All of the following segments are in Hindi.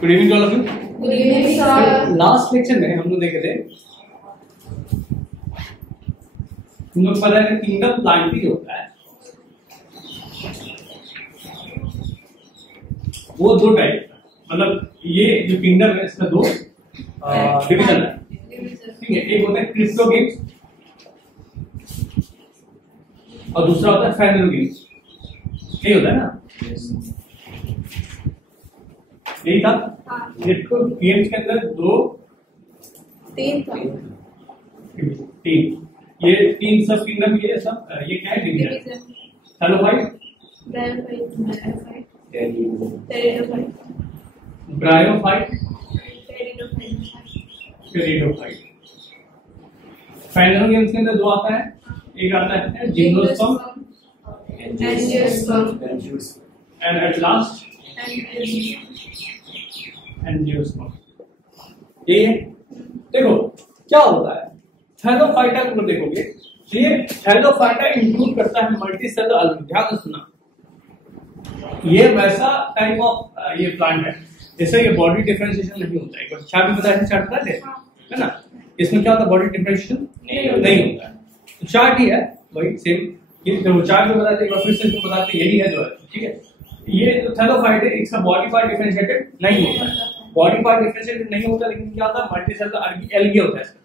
Good evening all of you. Good evening sir. Last lecture में हम लोग देखे थे, हम लोग पता है किंगडम प्लांटी जो होता है वो दो टाइप का, मतलब ये जो किंगडम है इसमें दो डिवीजन है, ठीक है। एक होता है क्रिप्टोगेम्स और दूसरा होता है फैनोगेम्स। यही होता है ना, यही था। क्रिप्टो गेम्स के अंदर तीन ये तीन सब किंगडम, ये सब ये क्या है division? Thallophyte, bryophyte, pteridophyte. Phanerogams के अंदर दो आता है, एक आता है gymnosperm and at last angiosperm. ये देखो क्या होता है थैलोफाइटा को देखोगे, ये थैलोफाइटा इंक्लूड करता है मल्टीसेलुलर ऑर्गेनिज्म। ध्यान से सुना, ये वैसा टाइप ऑफ ये प्लांट है जैसे ये बॉडी डिफरेंशिएशन नहीं होता है। चार्ट में बताया, चार्ट बता दे, है ना। इसमें क्या होता है, बॉडी डिफरेंशिएशन नहीं होता है। तो चार्ट ही है वही सेम, ये जो चार्ट में बताते हैं फिर से इसको बताते यही है जो है, ठीक है। ये जो थैलोफाइट है इसका बॉडी पार्ट डिफरेंशिएटेड नहीं होता है, बॉडी पार्ट डिफरेंशिएटेड नहीं होता, लेकिन क्या होता है मल्टीसेलुलर एल्गी होता है इसका।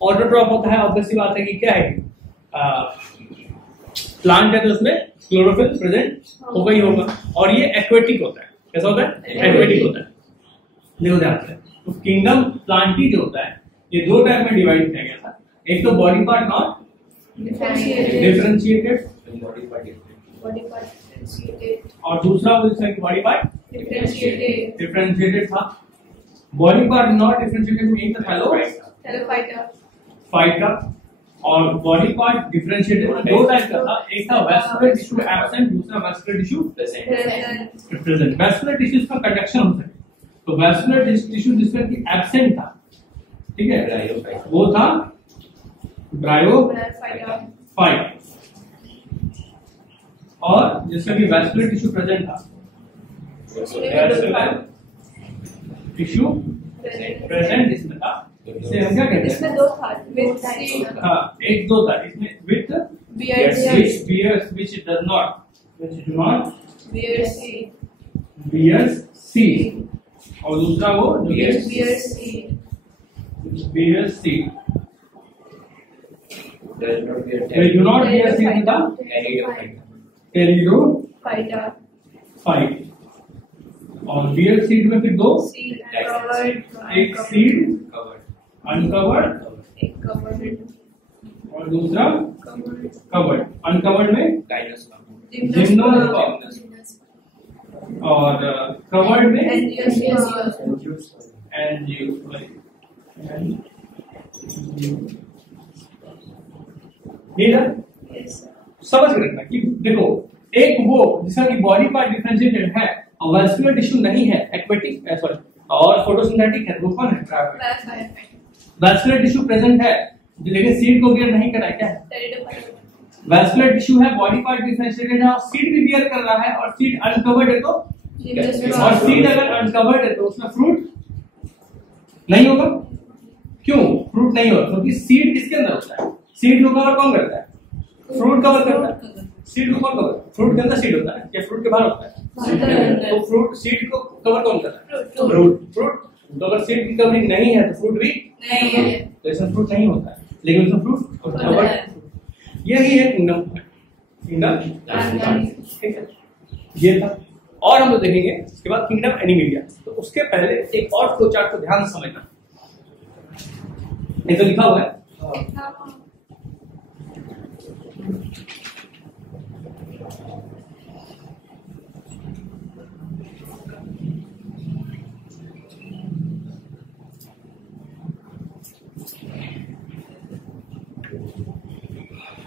ऑटोट्रॉफ होता है, ऑब्वियस सी बात है कि क्या है प्लांट है तो उसमें क्लोरोफिल प्रेजेंट होगा ही होगा। और ये एक्वेटिक होता है, कैसा होता है? एक्वेटिक होता है। देखो ध्यान से, तो किंगडम प्लांटी जो होता है ये दो टाइप में डिवाइड किया गया था। एक तो बॉडी पार्ट नॉट डिफरेंशिएटेड और दूसरा बॉडी पार्ट डिफरेंशिएटेड था। बॉडी पार्ट नॉट डिफरेंशिएटेड में एक थैलोफाइटा और बॉडी पार्ट डिफरेंशिएटेड दो टाइप का था। एक था वैस्कुलर टिश्यू एब्सेंट, दूसरा vascular tissue present. Vascular tissue का कंडक्शन होता है, तो वैस्कुलर टिश्यू जिसका कि एब्सेंट था, ठीक है, वो था ब्रायोफाइट। और जिसका कि वैस्कुलर टिश्यू प्रेजेंट था, वैस्कुलर टिश्यू प्रेजेंट इसमें था। इसे हम क्या कहते हैं? इसमें दो था, विद सी। हाँ, एक दो था इसमें with which does not, which do not bears seed, और दूसरा वो bears seed, they do not bear seed था टेरिडोफाइट। और bear seed में फिर दो, एक सीड अनकवर्ड और दूसरा कवर्ड। अनकवर्ड में जिम्नोस्पर्म और कवर्ड में एंजियोस्पर्म। समझ रखना कि देखो, एक वो जिसका कि बॉडी पार्ट डिफरेंशिएटेड है और वैस्कुलर टिश्यू नहीं है, एक्वेटिक सॉरी और फोटोसिंथेटिक है, वो कौन है? वैस्कुलर टिश्यू प्रेजेंट है लेकिन सीड को बियर नहीं कर रहा है, क्या है? वैस्कुलर टिश्यू है, बॉडी पार्ट डिफरेंशिएटेड है और सीड भी बियर कर रहा है, और सीड अनकवर्ड है तो, और सीड अगर अनकवर्ड है तो उसमें फ्रूट नहीं होगा। क्यों फ्रूट नहीं होगा? क्योंकि सीड किसके अंदर होता है? सीड को कवर कौन करता है? फ्रूट कवर करता है। सीड को कौन कवर? फ्रूट के अंदर सीड होता है या फ्रूट के बाहर होता है? तो फ्रूट सीड को कवर कौन करता है? फ्रूट। तो अगर सीड की कवरिंग नहीं है तो फ्रूट भी नहीं है, तो इसमें फ्रूट नहीं होता है, लेकिन इसमें फ्रूट होता है। यही है किंगडम, ठीक है, ये था। और हम लोग देखेंगे उसके बाद किंगडम एनिमेलिया। तो उसके पहले एक और फ्लो चार्ट को ध्यान से समझना, ये तो लिखा हुआ है।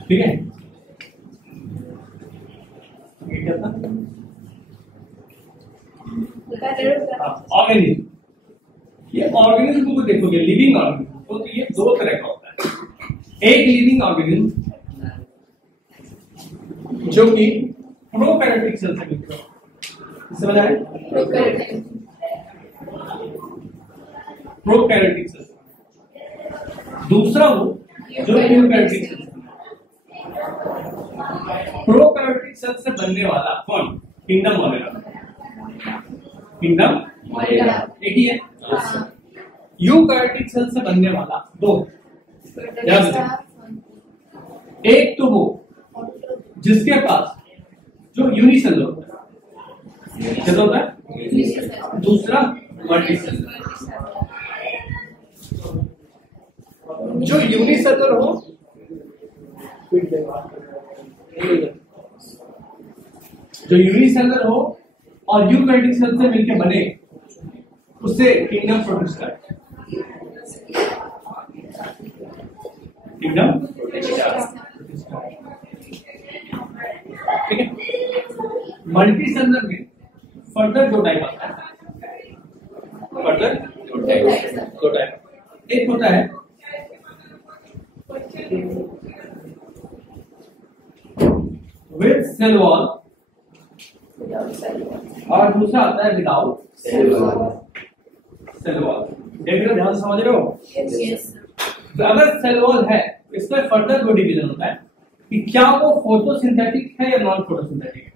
ठीक है, ये क्या था? ऑर्गेनिज्म। ये ऑर्गेनिज्म को देखोगे, लिविंग ऑर्गेनिज्म तो ये दो तरह का होता है। एक लिविंग ऑर्गेनिज्म जो कि प्रोकैरियोटिक सेल से मिलता है, समझ आए? प्रोकैरियोटिक सेल्स, दूसरा वो जो यूकैरियोटिक सेल्स। प्रोकैरियोटिक सेल्स से बनने वाला कौन? किंगडम वगैरह, किंगडम एक ही है। यूकैरियोटिक सेल से बनने वाला दो, याद रखिए। एक तो वो जिसके पास जो यूनिसेलुलर होता है, क्या होता है? दूसरा मल्टीसेलुलर। जो यूनिसेलुलर हो, जो यूनिसेलुलर हो और यूकैरियोटिक सेल से मिलकर बने, उससे किंगडम प्रोड्यूस करता है। किंगडम, ठीक है। मल्टीसेलुलर में फर्दर दो टाइप आता है, फर्दर दो टाइप। एक होता है विद सेल वॉल और दूसरा आता है विदाउट सेल वॉल। देख रहे हो, ध्यान से समझ रहे हो? अगर सेल वॉल है, इसमें फर्दर दो डिवीजन होता है कि क्या वो फोटोसिंथेटिक है या नॉन फोटोसिंथेटिक है।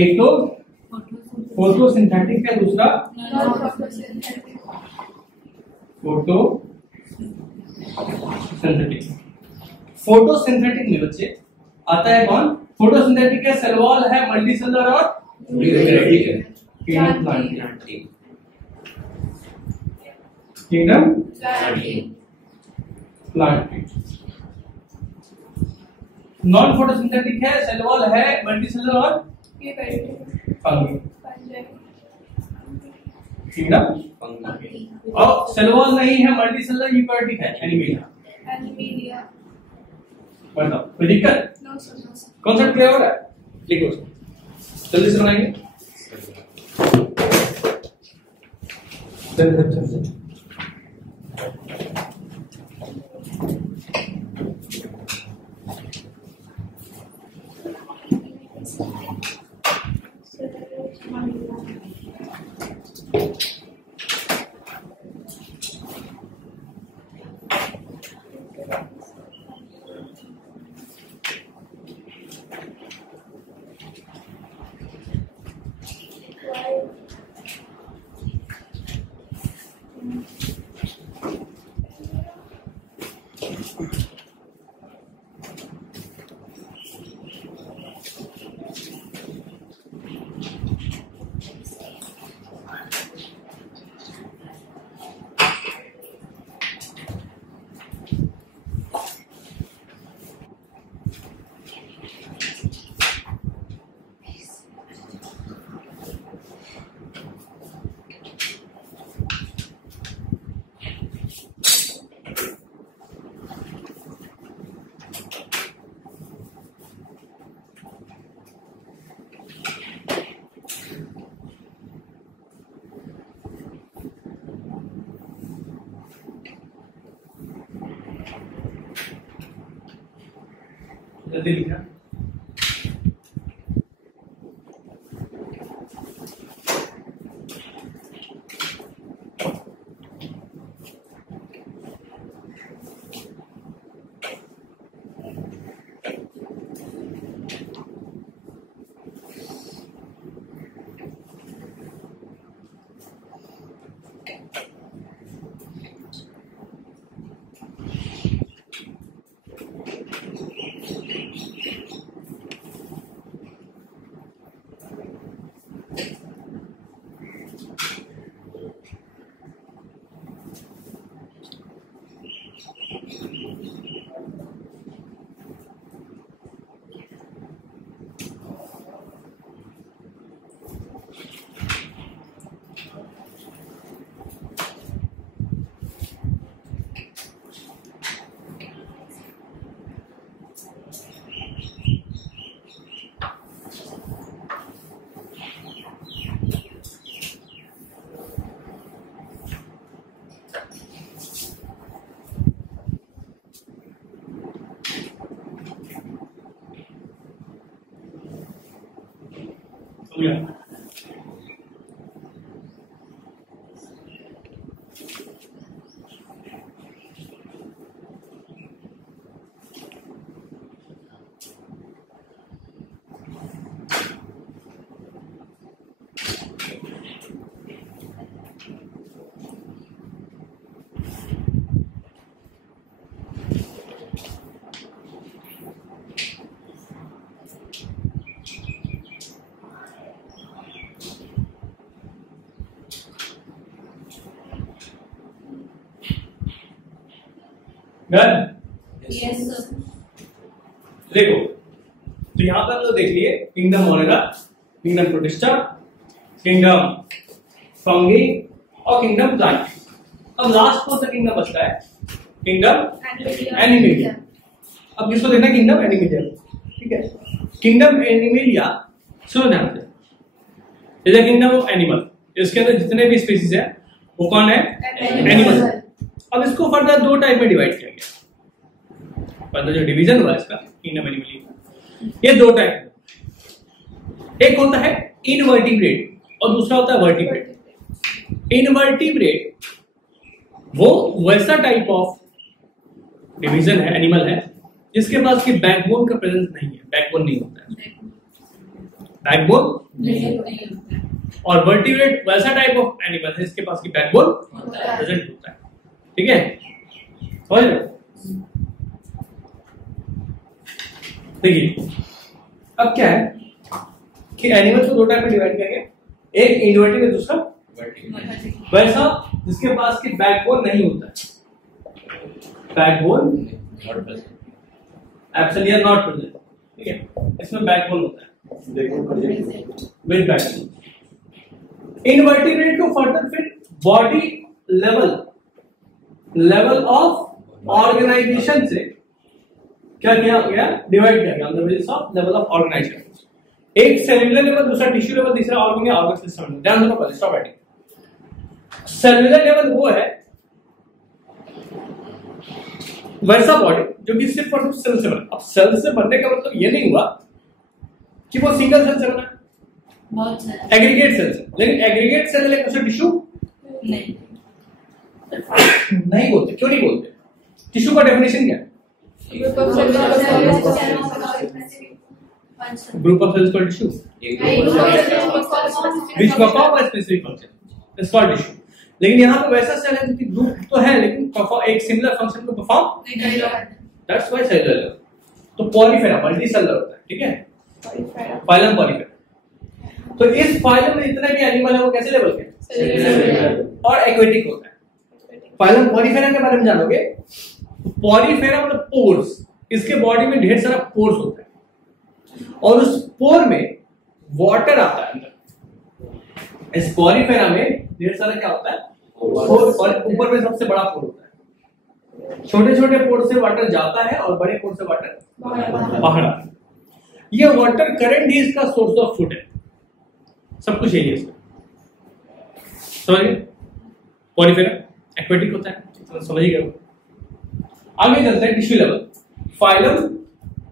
एक तो फोटोसिंथेटिक है, दूसरा फोटोसिंथेटिक। फोटोसिंथेटिक में बच्चे आता है कौन? फोटोसिंथेटिक है, सेल वॉल है, मल्टीसेलुलर और किंगडम प्लांट। नॉन फोटोसिंथेटिक है, सेल वॉल है, मल्टीसेलुलर और फंगी। किंगडम और सेल वॉल नहीं है, मल्टीसेलुलर यूकैरियोटिक है, एनीमिया। बताओ कोई दिक्कत? कॉन्सेप्ट क्लियर हो रहा है? लिखो, जल्दी से बनाएंगे। जल्दी लिखना। हो गया। Yes, sir. देखो, तो यहाँ पर हम लोग देख लिए kingdom Monera, kingdom protista, kingdom fungi और किंगडम प्लांट। अब लास्ट कौन सा किंगडम बचता है? Kingdom animalia. अब किसको देखना? Kingdom animalia. ठीक है, किंगडम एनिमेलिया सुनो ध्यान से, जैसे किंगडम ऑफ एनिमल, इसके अंदर जितने भी स्पीसीज है वो कौन है? एनिमल। अब इसको फर्दर दो टाइप में डिवाइड किया गया। फर्दर जो डिवीजन हुआ इसका किंगडम एनिमलिया, ये दो टाइप। एक होता है इनवर्टिब्रेट और दूसरा होता है वर्टिब्रेट। इनवर्टिब्रेट वो वैसा टाइप ऑफ डिवीजन है, एनिमल है, जिसके पास की बैकबोन का प्रेजेंस नहीं है, बैकबोन नहीं होता है, बैकबोन नहीं होता है। और वर्टिब्रेट वैसा टाइप ऑफ एनिमल है जिसके पास की बैकबोन प्रेजेंट होता है। ठीक है, समझ लो। देखिए अब क्या है कि एनिमल को दो टाइप में डिवाइड किया गया, एक इनवर्टिब्रेट, दूसरा वैसा जिसके पास की बैकबोन नहीं होता है, बैकबोन एब्सोल्युटली नॉट प्रेजेंट। ठीक है, इसमें बैकबोन होता है विद बैकबोन। इनवर्टिब्रेट को फर्दर फिर बॉडी लेवल ऑफ ऑर्गेनाइजेशन से क्या किया गया? डिवाइड किया गया on the basis of level of organisation. एक सेलुलर लेवल, दूसरा टिश्यू लेवल, तीसरा ऑर्गन सिस्टम। ध्यान दो पहले, स्टॉप राइटिंग। सेलुलर लेवल वो है वैसा बॉडी जो कि सिर्फ और सिर्फ सेल से बना। अब सेल से बनने का मतलब ये नहीं हुआ कि वो सिंगल सेल से बना, एग्रीगेट सेल से। लेकिन एग्रीगेट सेल लाइक उसे टिश्यू नहीं बोलते। क्यों नहीं बोलते? टिश्यू का डेफिनेशन क्या है? Group of cells called tissue which perform a specific function is called tissue. लेकिन यहाँ पे वैसा सेल है जो कि ग्रुप तो है लेकिन एक सिमिलर फंक्शन को परफॉर्म नहीं कर रहा है, दैट्स व्हाई सेलुलर। तो पॉलीफेरा मल्टी सेलुलर होता है। ठीक है, फाइलम पॉलीफेरा। तो इस फाइलम में जितने भी एनिमल है वो कैसे लेवल के? और एक्वेटिक होता है। फाइलम पॉलीफेरा के बारे में जानोगे, पॉलीफेरा मतलब पोर्स, इसके बॉडी में ढेर सारा पोर्स होता है और उस पोर में वाटर आता है अंदर। इस पॉलीफेरा में ढेर सारा क्या होता है? पोर। और ऊपर में सबसे बड़ा पोर होता है। छोटे छोटे पोर से वाटर जाता है और बड़े पोर से वाटर बाहर आता है। ये वाटर करंट ही इसका सोर्स ऑफ फूड है। सब कुछ यही है इसका। समझिए, पॉलीफेरा एक्वेटिक होता है, तो समझ गए। आगे चलते हैं टिश्यू लेवल। फाइलम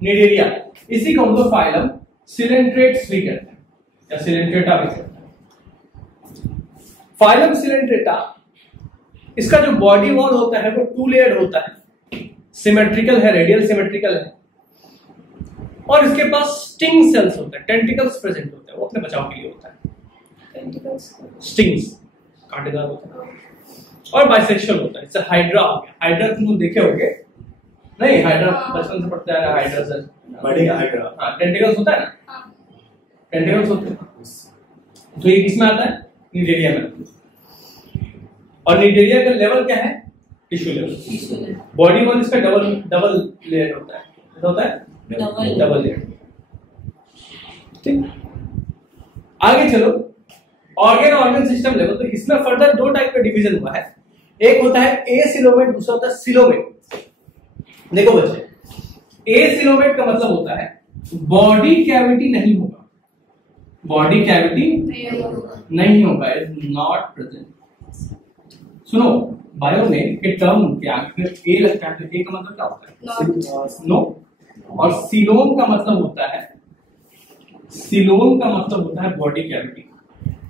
निडेरिया, इसी को हम लोग फाइलम सिलेंट्रेट्स भी कहते हैं या सिलेंट्रेटा भी कहते हैं। फाइलम सिलेंट्रेटा, इसका जो बॉडी वॉल होता है वो 2 लेयर्ड होता है, सिमेट्रिकल है, रेडियल सिमेट्रिकल है, और इसके पास स्टिंग सेल्स होते हैं, टेंटिकल्स प्रेजेंट होते हैं। वो अपने बचाव के लिए होता है। स्टिंग्स कांटेदार होता है और बाइसेक्शुअल होता है। इससे हाइड्रा हो गया। हाइड्रा तुम लोग देखे होंगे नहीं? हाइड्रा बचपन से पढ़ते आ रहा है। हाइड्रा से बड़ी हाइड्रा, हाँ, टेंटिकल्स होता है ना, टेंटिकल्स होते हैं। तो ये किसमें आता है? निडेरिया में। और निडेरिया का लेवल क्या है? Tissue level. बॉडी वॉल इसका डबल लेयर होता है। क्या होता है? Double layer. ठीक, आगे चलो। ऑर्गन सिस्टम लेवल, तो इसमें फर्दर दो टाइप का डिवीजन हुआ है। एक होता है एसिलोमेट, दूसरा होता है सिलोमेट। देखो बच्चे, एसिलोमेट का मतलब होता है बॉडी कैविटी नहीं होगा, बॉडी कैविटी नहीं होगा, इज नॉट प्रेजेंट। सुनो, बायो में एक टर्म क्या ए लगता है, तो ए का मतलब क्या होता है? नो। और सिलोम का मतलब होता है, सिलोम का मतलब होता है बॉडी कैविटी।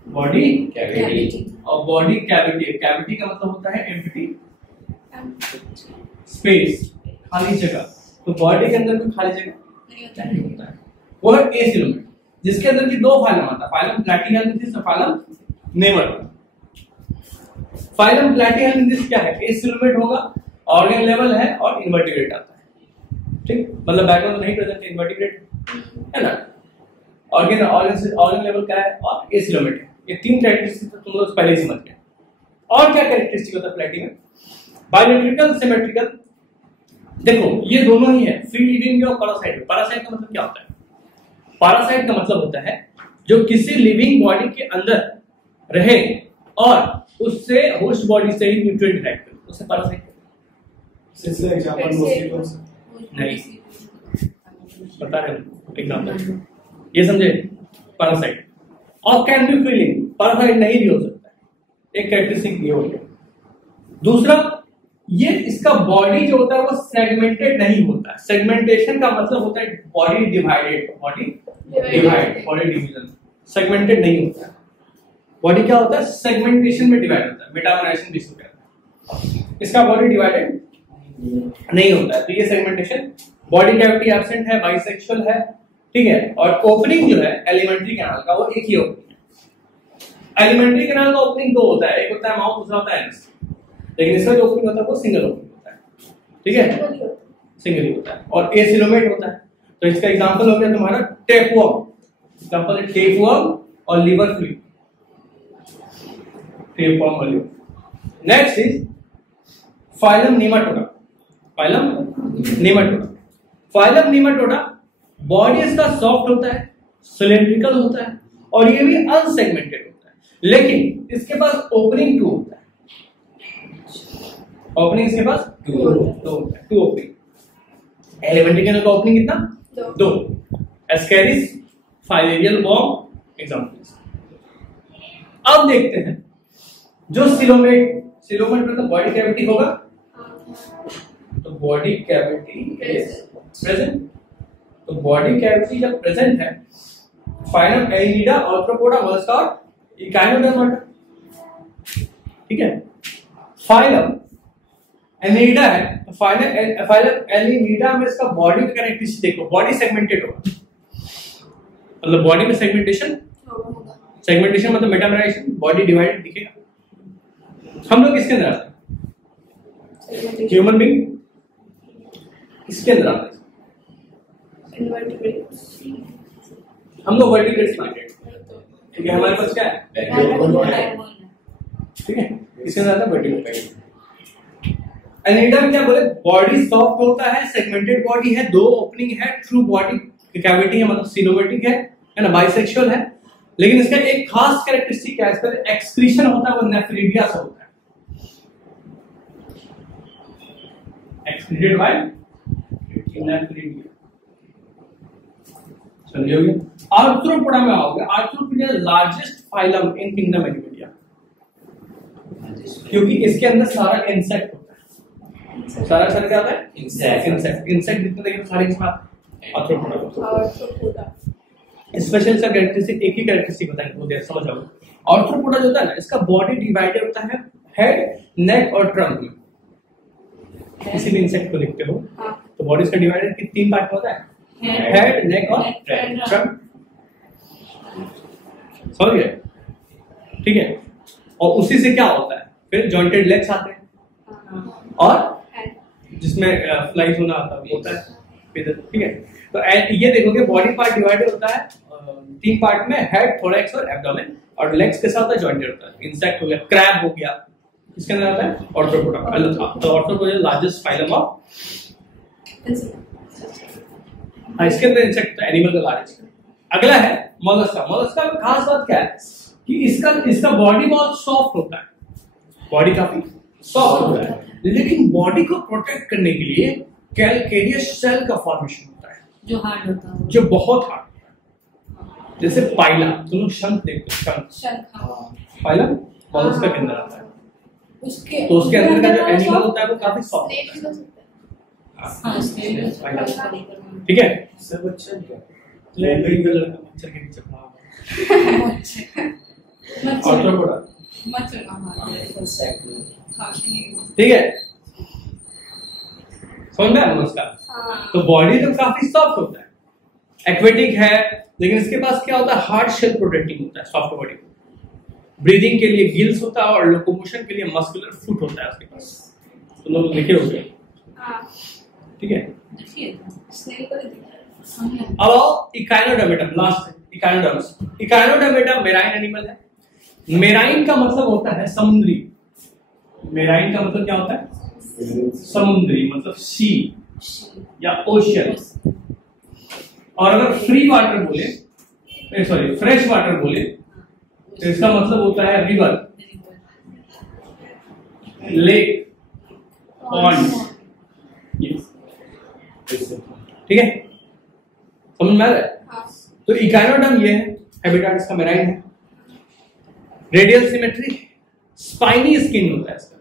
बॉडी कैविटी और बॉडी कैविटी, कैविटी का मतलब होता है एम्प्टी स्पेस, खाली जगह। तो बॉडी के अंदर कोई खाली जगह नहीं होता है, वो है एसिलोमेट, जिसके अंदर की दो फाइलम आता है, फाइलम प्लैटिहेल्मिन्थिस और फाइलम नेमर। फाइलम प्लैटिहेल्मिन्थिस क्या है? एसिलोमेट होगा, ऑर्गन लेवल है और इनवर्टिब्रेट आता है। ठीक, मतलब बैकग्राउंड में नहीं प्रेजेंट, इनवर्टिब्रेट है ना। ऑर्गन लेवल क्या है? और एसिलोमेट है। ये तीन कैरेक्टरिस्टिक तुम लोग पहले ही समझ गए। और क्या कैरेक्टरिस्टिक होता है प्लैटी में? बायोमेट्रिकल, सिमेट्रिकल, देखो ये दोनों ही है, फ्री लिविंग और पैरासाइट। पैरासाइट का मतलब क्या होता है? पैरासाइट का मतलब होता है जो किसी लिविंग बॉडी के अंदर रहे और उससे होस्ट बॉडी से ही न्यूट्रिएंट इंटरेक्ट करे, उसे पैरासाइट कहते हैं। एग्जांपल मॉस्किटोस नहीं बता रहे एग्जांपल, ये समझे? पैरासाइट और can be free living, parasite नहीं भी हो सकता है, एक कैरेक्टरिस्टिक ये हो गया। दूसरा, ये इसका बॉडी जो होता है वो सेगमेंटेड नहीं होता है। सेगमेंटेशन का मतलब होता है body divided, body divide, body division. Segmented नहीं होता है बॉडी, क्या होता है? सेगमेंटेशन में डिवाइड होता है, मेटामराइजेशन जिसको कहते हैं। इसका बॉडी डिवाइडेड नहीं होता है, तो ये सेगमेंटेशन। बॉडी कैविटी एब्सेंट है, बाइसेक्सुअल है, ठीक है। और ओपनिंग जो है एलिमेंट्री कैनाल का वो एक ही ओपनिंग है। एलिमेंट्री कैनाल का ओपनिंग दो होता है, एक होता है माउथ, दूसरा होता है एनस, लेकिन इसका जो ओपनिंग होता है वो सिंगल ओपनिंग होता है, ठीक है, सिंगल ही होता है। और एसिलोमेट होता है, तो इसका एग्जांपल हो गया तुम्हारा टेपवर्म। एग्जांपल है टेपवर्म और लिवर फ्लू, टेपवर्म और liver. Next is phylum Nematoda. Phylum Nematoda, phylum Nematoda body इसका सॉफ्ट होता है, सिलेंड्रिकल होता है और ये भी अनसेगमेंटेड होता है, लेकिन इसके पास ओपनिंग टू होता है। ओपनिंग इसके पास टू ओपनिंग। एलिमेंट्री कैनाल का ओपनिंग कितना? दो। Ascaris, filarial warm examples. अब देखते हैं जो सिलोमेट, सिलोमेट मतलब बॉडी कैविटी होगा, तो बॉडी कैविटी प्रेजेंट। तो बॉडी कैविटी जब प्रेजेंट है, फाइलम एनिलिडा, आर्थ्रोपोडा, मोलस्का और इकाइनोडर्माटा, ठीक है। फाइलम एनिलिडा है, तो फाइलम एनिलिडा में इसका बॉडी का कैरेक्टरिस्टिक देखो, बॉडी सेगमेंटेड होगा, मतलब बॉडी में सेगमेंटेशन, सेगमेंटेशन मतलब मेटामराइजेशन, बॉडी डिवाइडेड दिखेगा। हम लोग किसके अंदर आते हैं? ह्यूमन बीइंग किसके अंदर आते हैं? हम लोग वर्टिब्रेट्स में आते हैं, ठीक है। हमारे पास क्या है? ठीक है, किसके अंदर आता है? वर्टिब्रेट। एनिलिडा में क्या बोले? बॉडी सॉफ्ट होता है, सेगमेंटेड बॉडी है, दो ओपनिंग है, ट्रू बॉडी कैविटी है, मतलब सिलोमेटिक है ना, बाइसेक्सुअल है। लेकिन इसका एक खास कैरेक्टरिस्टिक है, इसका एक्सक्रीशन होता है वो नेफ्रिडिया से होता है, एक्सक्रीटेड बाय नेफ्रिडिया। समझोगे? आर्थ्रोपोडा में आओगे, आर्थ्रोपोडा लार्जेस्ट फाइलम इन किंगडम एनिमेलिया, क्योंकि इसके अंदर सारा इंसेक्ट होता है। सारा क्या होता है? इंसेक्ट। इंसेक्ट जितने देखिए सारे इसमें आर्थ्रोपोडा। स्पेशल सा कैरेक्टरिस्टिक, एक ही कैरेक्टरिस्टिक होता है, वो देर समझ आओ। आर्थ्रोपोडा जो होता है ना, इसका बॉडी डिवाइडेड होता है हेड, नेक और ट्रंक में। किसी भी इंसेक्ट को देखते हो तो बॉडी इसका डिवाइडेड कितने तीन पार्ट में होता है? हेड, नेक और ट्रंक। समझ गए? ठीक है। और उसी से क्या होता है फिर? जॉइंटेड लेग्स आते हैं और जिसमें फ्लाइज होना होता है, ठीक है। तो ये देखोगे बॉडी पार्ट डिवाइडेड होता है तीन पार्ट में, हेड, थोरैक्स और एब्डोमेन, और लेग्स के साथ जॉइंटेड होता है। इंसेक्ट हो गया, क्रैब हो गया, इसके अंदर आता है आर्थ्रोपोडा। तो आर्थ्रोपोडा लार्जेस्ट फाइलम ऑफ, इसके अंदर इंसेक्ट एनिमल का लार्जेस्ट। अगला है मोलस्का। मोलस्का में खास बात क्या है कि इसका बॉडी बहुत सॉफ्ट होता है, बॉडी काफी सॉफ्ट होता है, लेकिन बॉडी को प्रोटेक्ट करने के लिए कैलकेरियस सेल का फॉर्मेशन होता है, जो हार्ड होता है, जो बहुत हार्ड होता है। जैसे पाइला, तुम लोग शंख देखते हो, शंख पाइला मोलस्का के अंदर आता है, तो उसके अंदर का जो एनिमल होता है वो काफी सॉफ्ट होता है। ठीक है। सब अच्छा है, मच्छर के नीचे आर्थ्रोपोडा, ठीक है, समझ में आया नमस्कार। तो बॉडी तो काफी सॉफ्ट होता है, एक्वेटिक है, लेकिन इसके पास क्या होता है? हार्ड शेल प्रोटेक्टिंग होता है सॉफ्ट बॉडी को। ब्रीदिंग के लिए गिल्स होता है और लोकोमोशन के लिए मस्कुलर फुट होता है उसके पास। तो लोग लिखे होंगे, ठीक है। अब आओ Echinodermata, last echinoderms. Echinodermata marine animal है। मेराइन का मतलब होता है समुद्री। मेराइन का मतलब क्या होता है? समुद्री, मतलब सी, या ओशियन। और अगर फ्री वाटर बोले, सॉरी फ्रेश वाटर बोले, तो इसका मतलब होता है रिवर, लेक, पॉन्ड। ठीक है, समझ में आ रहा है? तो इकाइनोडर्म ये है, हैबिटाट इसका मेराइन है। रेडियल सिमेट्री, स्पाइनी स्किन होता है इसका,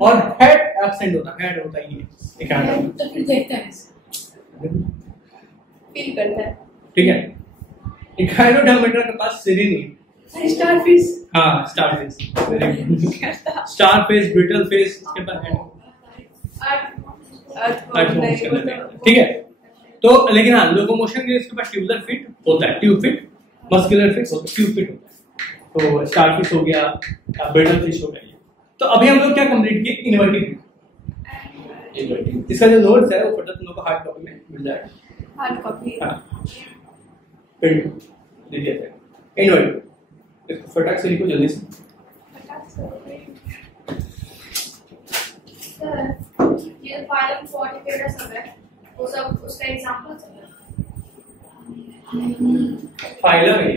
और हेड एब्सेंट होता है, हेड होता ही है इकाइनोडर्म। तो फिर देखते हैं, फील करता है। ठीक है, इकाइनोडर्मेटर के पास सिर नहीं है। स्टारफिश, हाँ स्टारफिश, स्टारफिश, ब्रिटल फिश, इसके पास हेड है। ठीक है, तो लेकिन हाँ लोकोमोशन के लिए इसके पास ट्यूबुलर फिट होता है, ट्यूब फिट, मस्कुलर फिट होता है, ट्यूब फिट होता है। तो स्टारफिश हो गया, ब्रिटल फिश हो गया। तो अभी हम लोग क्या कंप्लीट किए? इन्वर्टिब्रेट। इसका जो नोट्स है वो फटाफट तुम लोग को हार्ड कॉपी में मिल जाएगा। हार्ड कॉपी, हाँ प्रिंट दे दिया जाएगा। इन्वर्टिब्रेट इसको फटाक से लिखो जल्दी से। ये फाइलम क्वाड्रिकेटर सब है, वो सब उसका एग्जांपल सब है। फाइलम है,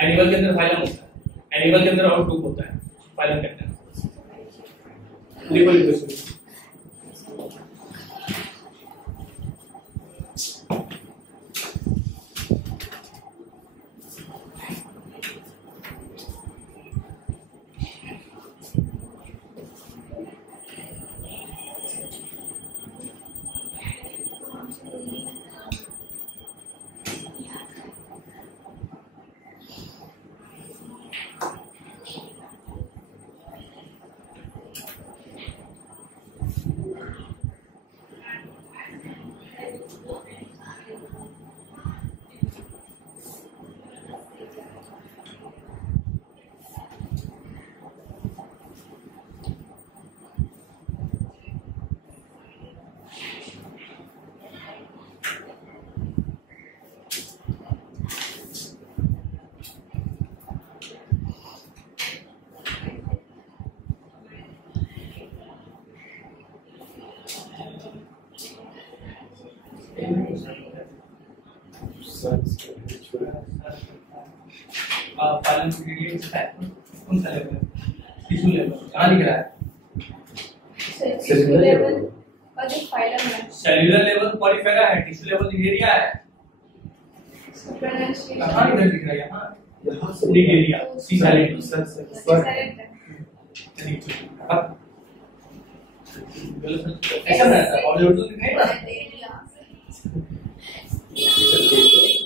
एनिमल के अंदर फाइलम होता है, एनिमल के अंदर और ग्रुप होता है, फाइलम के अंदर लिखो लिखो। फाइलम इंग्रेडिएंट्स है कौन सा लेवल? टिश्यू लेवल कहाँ लिख रहा है? सेल्युलर लेवल और जो फाइलम है, सेल्युलर लेवल पॉलीफेरा है, टिश्यू लेवल निगेरिया है। कहाँ इधर लिख रहा है? यहाँ निगेरिया, सी साइलेंट ऐसा रहता है। और जो तो नहीं ना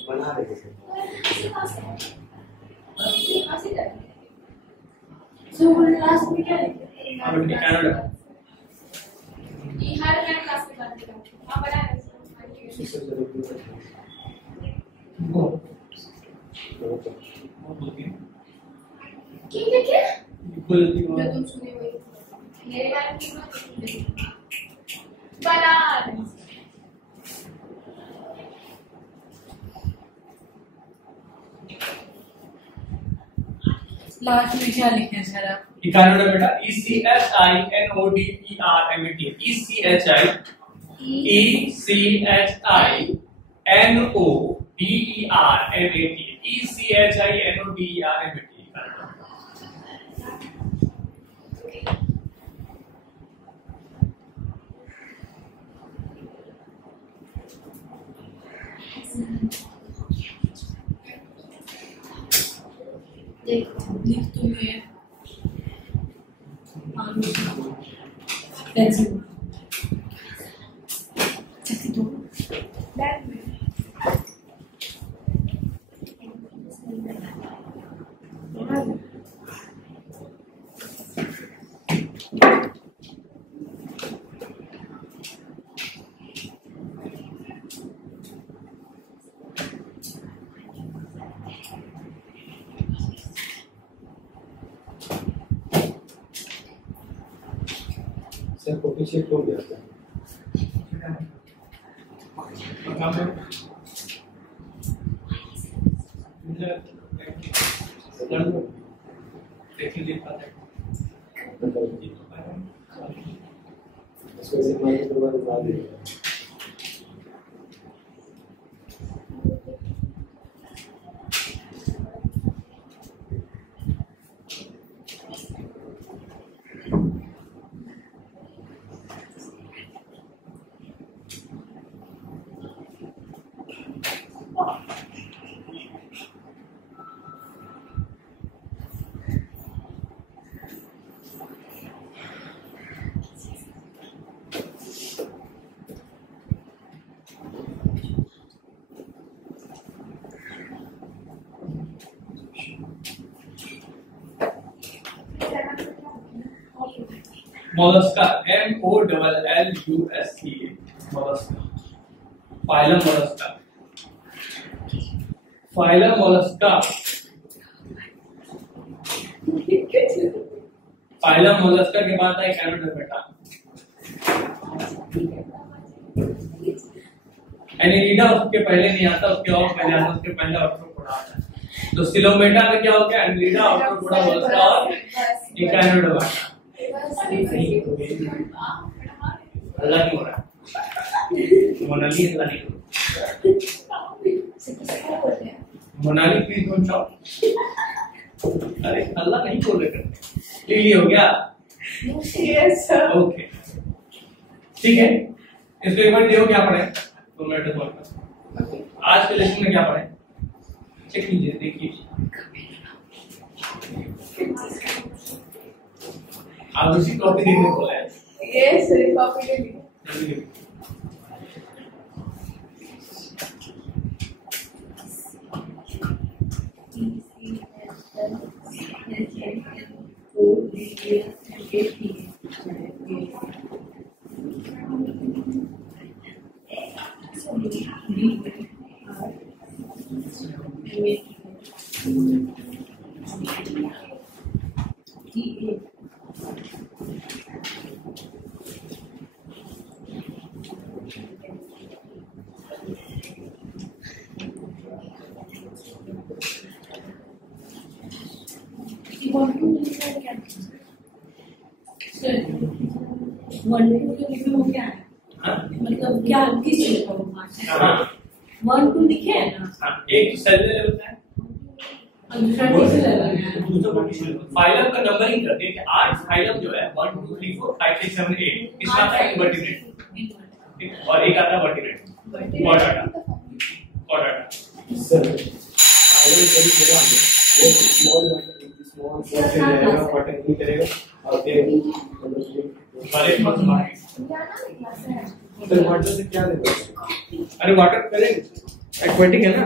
बना रहे थे सो वो लास्ट में क्या लिखे? कनाडा ये हर मैंने क्लास में बात किया। हां बना है वो क्या क्या बोलती हूँ जो तुम सुने वही मेरे लाइफ की बात बना लास्ट में क्या लिखे हैं सर आप? इकानोडा बेटा ECHINODERMAT ECHINODERMAT लिख तो है पेंसिल जैसे तो बैग में सर कॉपी चेक हो गया था इसको से मार्केट करवा दे। Mollusca, MOLLUSCA, mollusca, phylum mollusca, phylum mollusca, phylum mollusca के बाद है एनाडोर्मेटा, एनिलिडा उसके पहले नहीं आता, उसके और पहले आता, उसके पहले ऑर्थ्रोपोडा आता है। तो सिलोमेटा में क्या हो गया, एनिलिडा, ऑर्थ्रोपोडा, मोलस्का और एनाडोर्मेटा। अल्लाह नहीं हो रहा, मोनाली अल्लाह नहीं हो रहा, मोनाली प्लीज डोंट शॉट। अरे अल्लाह नहीं बोल रहे, लिली हो गया। Yes sir. ओके ठीक है, इसको एक बार देखो क्या पढ़े तो मैं आज के लेसन में क्या पढ़े चेक कीजिए, देखिए आप उसी कॉपी देखने को है। यस सर, कॉपी ले ली। मतलब क्या किस चीज का वन टू लिखे है ना, एक सेल लेवल का है, फाइलम का नंबरिंग करते हैं कि 8 फाइलम जो है 1 2 3 4 5 6 7 8 इसका आता है इनवर्टिब्रेट और एक आता है वर्टिब्रेट। कॉर्डाटा सर फाइलम कभी पूरा एक स्मॉल से जाएगा, वाटर नहीं करेगा और फिर वाले कौन सा मारेंगे सर वाटर से क्या लेगा? अरे वाटर करेंगे एक्वेटिक है ना।